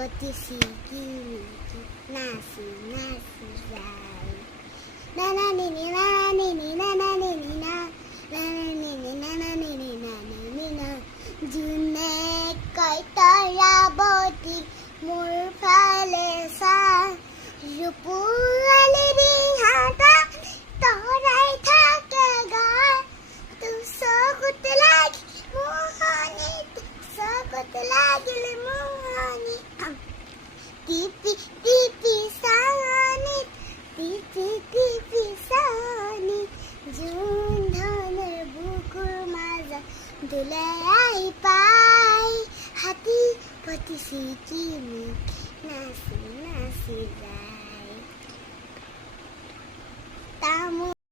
পতিছি কিমিকি নাচি নাচি যাই নানা নিনি নানা নিনি নানা নিনি না নানা নিনি নানা নিনি নানা নিনা জোনে কয় তৰাৱতী মোৰ ফালে চা ৰূপোৱালী দিহাটা তৰাই থাকে গাই তোৰ চকুত লাগি মোহনী চকুত লাগিলে মোহনী টিপি টিপি চাৱনীত টিপি টিপি চাৱনীত জোন ধনৰ বুকুৰ মাজত দোলাই পাই হাতী পতিছি কিমিকি নাচি নাচি যায়